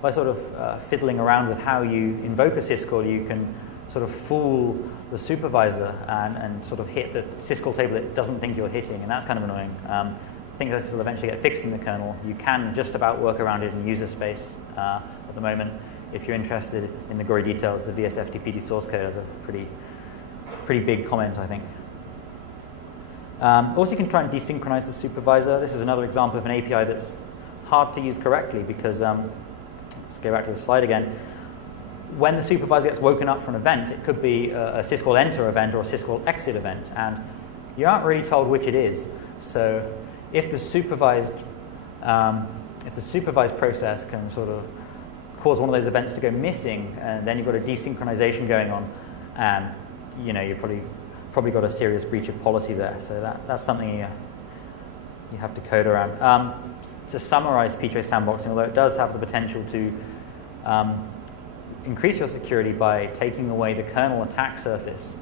by sort of fiddling around with how you invoke a syscall, you can sort of fool the supervisor and sort of hit the syscall table it doesn't think you're hitting, and that's kind of annoying. I think this will eventually get fixed in the kernel. You can just about work around it in user space at the moment. If you're interested in the gory details, the vsftpd source code has a pretty big comment, I think. Also, you can try and desynchronize the supervisor. This is another example of an API that's hard to use correctly because, let's go back to the slide again. When the supervisor gets woken up from an event, it could be a syscall enter event or a syscall exit event, and you aren't really told which it is. So if the supervised process can sort of cause one of those events to go missing, and then you've got a desynchronization going on, and you've probably got a serious breach of policy there. So that's something you have to code around. To summarize ptrace sandboxing, although it does have the potential to increase your security by taking away the kernel attack surface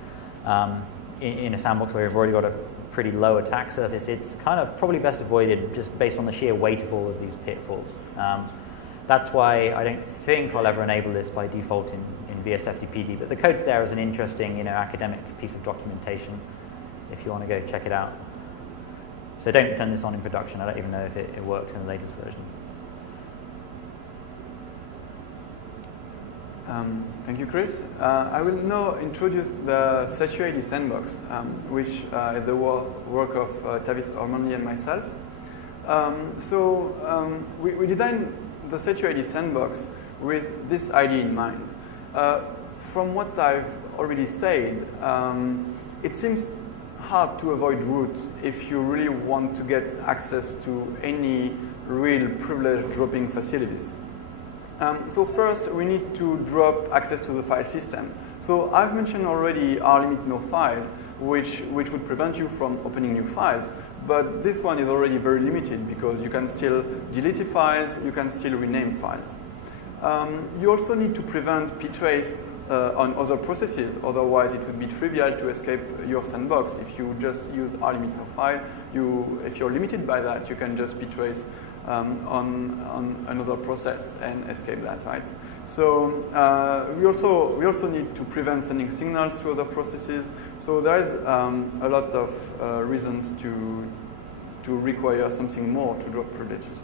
in a sandbox where you've already got a pretty low attack surface, it's kind of probably best avoided just based on the sheer weight of all of these pitfalls. That's why I don't think I'll ever enable this by default in vsftpd, but the code's there as an interesting academic piece of documentation if you want to go check it out. So don't turn this on in production. I don't even know if it works in the latest version. Thank you, Chris. I will now introduce the HITB sandbox, which is the work of Tavis Ormandy and myself. We designed the HITB sandbox with this idea in mind. From what I've already said, it seems hard to avoid root if you really want to get access to any real privilege dropping facilities. So first, we need to drop access to the file system. So I've mentioned already rlimit no file, which would prevent you from opening new files. But this one is already very limited because you can still delete files, you can still rename files. You also need to prevent ptrace on other processes. Otherwise, it would be trivial to escape your sandbox. If you just use rlimit no file, if you're limited by that, you can just ptrace on another process and escape that, right? So we also need to prevent sending signals to other processes. So there is a lot of reasons to require something more to drop privileges.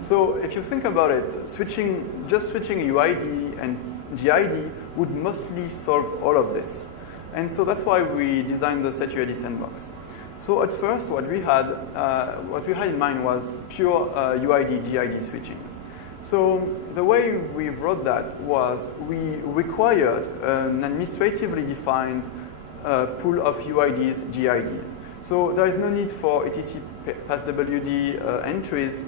So if you think about it, just switching UID and GID would mostly solve all of this. And so that's why we designed the HITB sandbox. So at first, what we had in mind was pure UID-GID switching. So the way we wrote that was we required an administratively defined pool of UIDs, GIDs. So there is no need for etc passwd entries.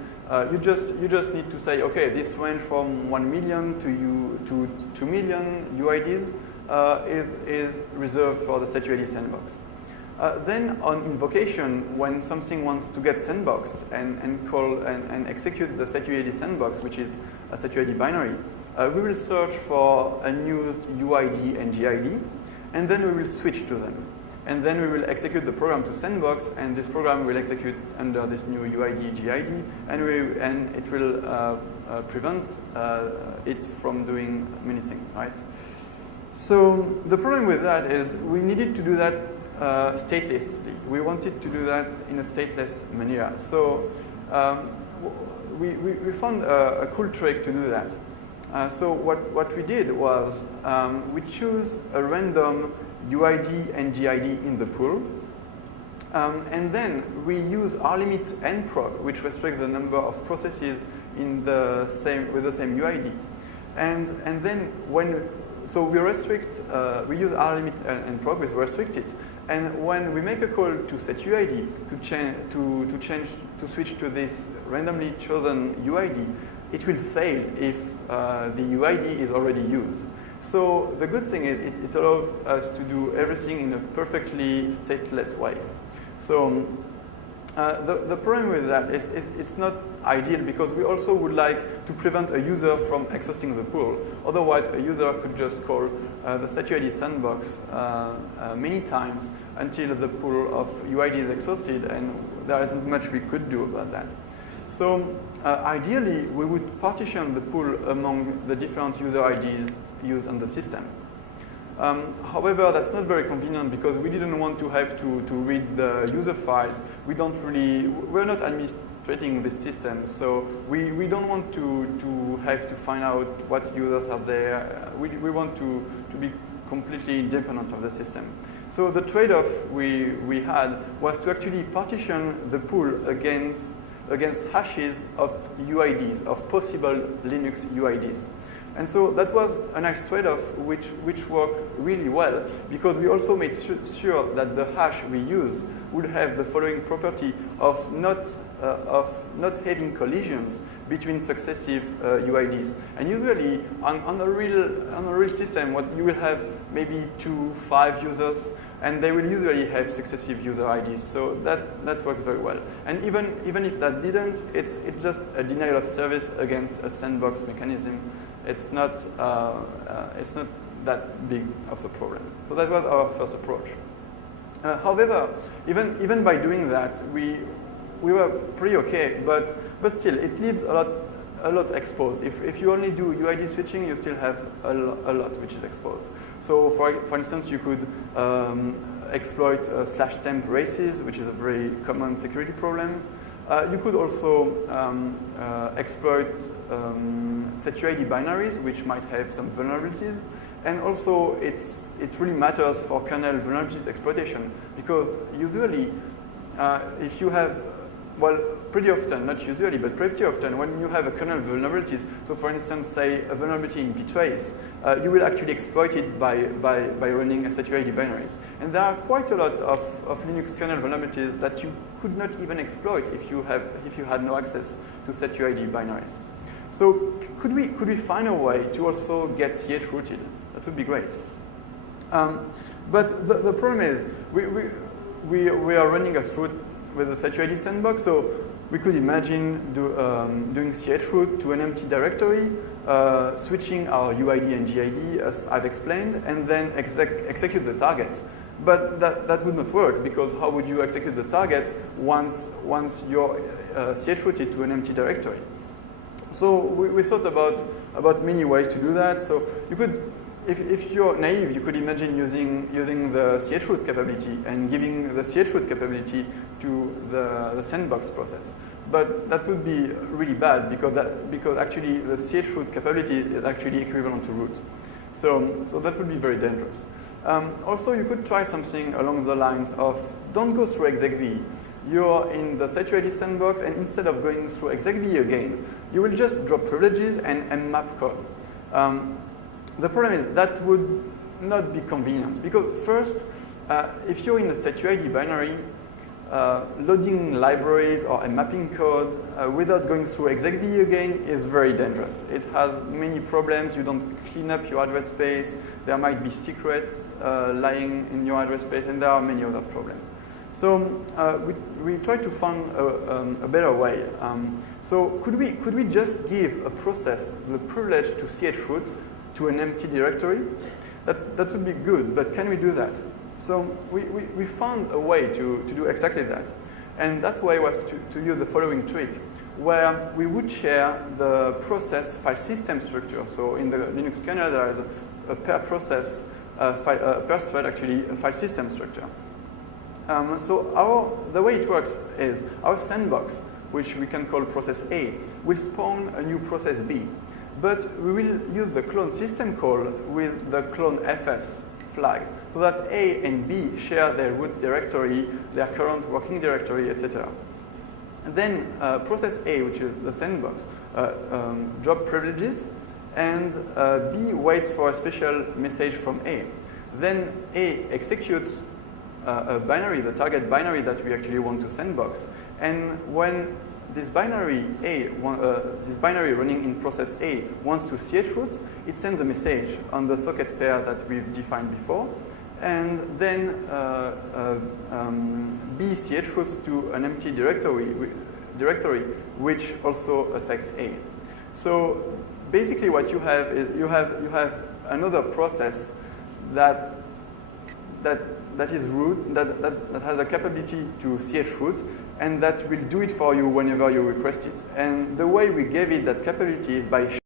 You just need to say, okay, this range from 1 million to 2 million UIDs is reserved for the HITB sandbox. Then on invocation, when something wants to get sandboxed and execute the HITB sandbox, which is a HITB binary, we will search for unused UID and GID, and then we will switch to them. And then we will execute the program to sandbox, and this program will execute under this new UID, GID, and it will prevent it from doing many things, right? So the problem with that is we needed to do that statelessly. We wanted to do that in a stateless manner. So we found a cool trick to do that. So what we did was we choose a random UID and GID in the pool, and then we use rlimit nproc, which restricts the number of processes with the same UID, and then so we restrict, we use rlimit nproc with restricted, and when we make a call to set UID to switch to this randomly chosen UID, it will fail if the UID is already used. So the good thing is it allows us to do everything in a perfectly stateless way. So the problem with that is it's not ideal because we also would like to prevent a user from exhausting the pool. Otherwise, a user could just call the HITB sandbox many times until the pool of UID is exhausted, and there isn't much we could do about that. So ideally, we would partition the pool among the different user IDs used on the system. However, that's not very convenient because we didn't want to have to read the user files. We're not administrating this system, so we don't want to have to find out what users are there. We want to be completely independent of the system. So the trade-off we had was to actually partition the pool against hashes of UIDs, of possible Linux UIDs. And so that was a nice trade-off which worked really well, because we also made sure that the hash we used would have the following property of not having collisions between successive UIDs. And usually on a real system, what you will have maybe 5 users, and they will usually have successive user IDs. So that works very well. And even if that didn't, it's just a denial of service against a sandbox mechanism. It's not that big of a problem. So that was our first approach. However, even by doing that, we were pretty okay, but still, it leaves a lot exposed. If you only do UID switching, you still have a lot which is exposed. So for instance, you could exploit /temp races, which is a very common security problem. You could also exploit SecUID binaries, which might have some vulnerabilities. And also, it really matters for kernel vulnerabilities exploitation, because usually, if you have, well, pretty often, not usually, but pretty often, when you have a kernel vulnerabilities, so for instance, say a vulnerability in ptrace, you will actually exploit it by running a SecUID binaries. And there are quite a lot of Linux kernel vulnerabilities that you could not even exploit if you had no access to SecUID binaries. So could we find a way to also get ch rooted? That would be great. But the problem is we are running a root with the SecUID sandbox, so we could imagine doing chroot to an empty directory, switching our UID and GID as I've explained, and then execute the target. But that would not work, because how would you execute the target once you're chrooted to an empty directory? So we thought about many ways to do that. So you could, if you're naive, you could imagine using the chroot capability and giving the chroot capability to the sandbox process. But that would be really bad, because actually the chroot capability is actually equivalent to root. So that would be very dangerous. Also, you could try something along the lines of don't go through execv. You're in the SecUID sandbox, and instead of going through execv again, you will just drop privileges and map code. The problem is that would not be convenient, because first, if you're in a SecUID binary, loading libraries or a mapping code without going through execv again is very dangerous. It has many problems. You don't clean up your address space. There might be secrets lying in your address space, and there are many other problems. So we try to find a better way. So could we just give a process the privilege to chroot to an empty directory? That would be good, but can we do that? So we found a way to do exactly that. And that way was to use the following trick, where we would share the process file system structure. So in the Linux kernel, there is a per process, per thread actually, a file system structure. So the way it works is our sandbox, which we can call process A, will spawn a new process B. But we will use the clone system call with the clone fs flag, so that A and B share their root directory, their current working directory, etc. And then process A, which is the sandbox, drop privileges, and B waits for a special message from A. Then A executes a binary, the target binary that we actually want to sandbox. And when this binary this binary running in process A wants to chroot, it sends a message on the socket pair that we've defined before, and then B chroots to an empty directory, which also affects A. So basically, what you have is you have another process that that is root, that has the capability to ch root, and that will do it for you whenever you request it. And the way we gave it that capability is by